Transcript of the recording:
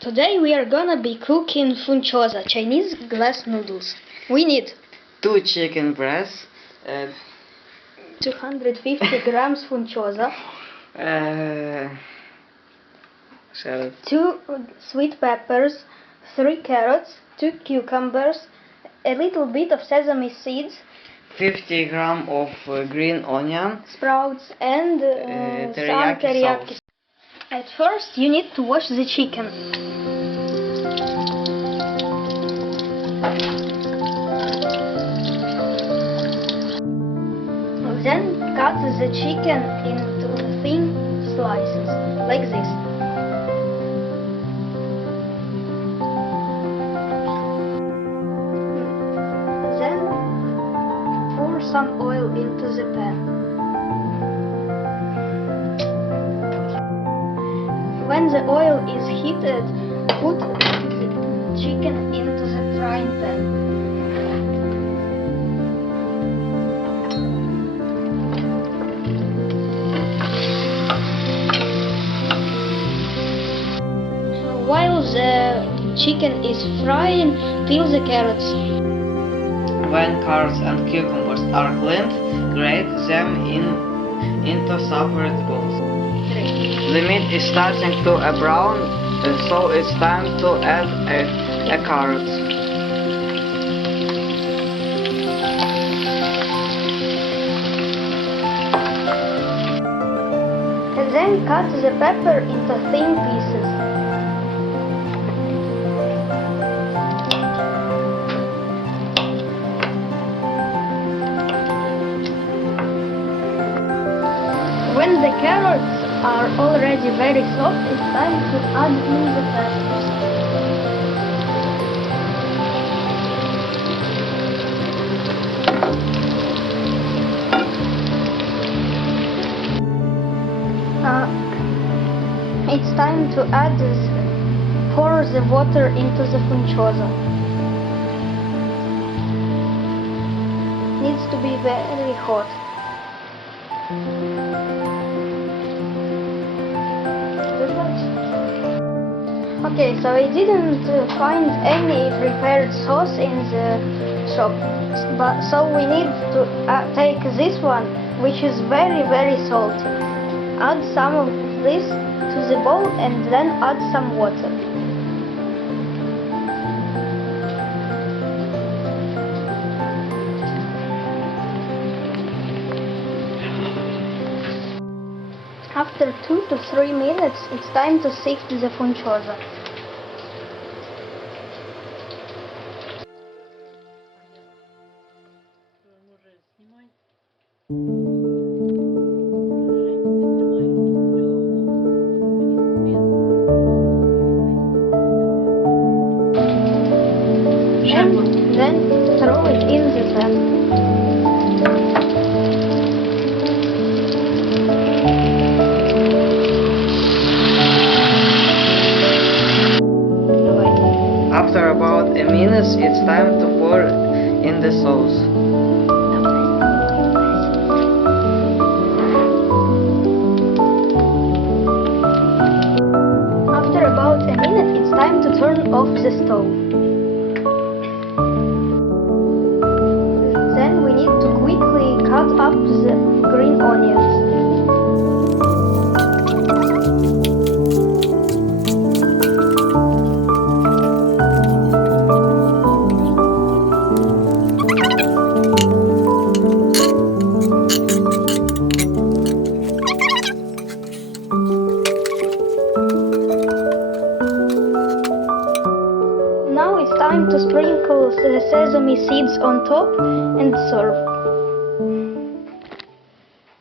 Today we are gonna be cooking funchosa, Chinese glass noodles. We need 2 chicken breasts, 250 grams funchosa, 2 sweet peppers, 3 carrots, 2 cucumbers, a little bit of sesame seeds, 50 grams of green onion, sprouts, and some teriyaki sauce. At first you need to wash the chicken. Then cut the chicken into thin slices, like this. Then pour some oil into the pan. When the oil is heated, put the chicken into the frying pan. While the chicken is frying, peel the carrots. When carrots and cucumbers are cleaned, grate them into separate bowls. The meat is starting to brown, so it's time to add a carrot. And then cut the pepper into thin pieces. When the carrots are already very soft, it's time to add in the peppers. It's time to pour the water into the funchosa. Needs to be very hot. Okay, so I didn't find any prepared sauce in the shop, so we need to take this one, which is very salty. Add some of this to the bowl and then add some water. After 2 to 3 minutes, it's time to sift the funchosa. And then throw it in the pan. After about a minute, it's time to pour in the sauce. After about a minute, it's time to turn off the stove. Then we need to quickly cut up the green onions. Now it's time to sprinkle the sesame seeds on top and serve.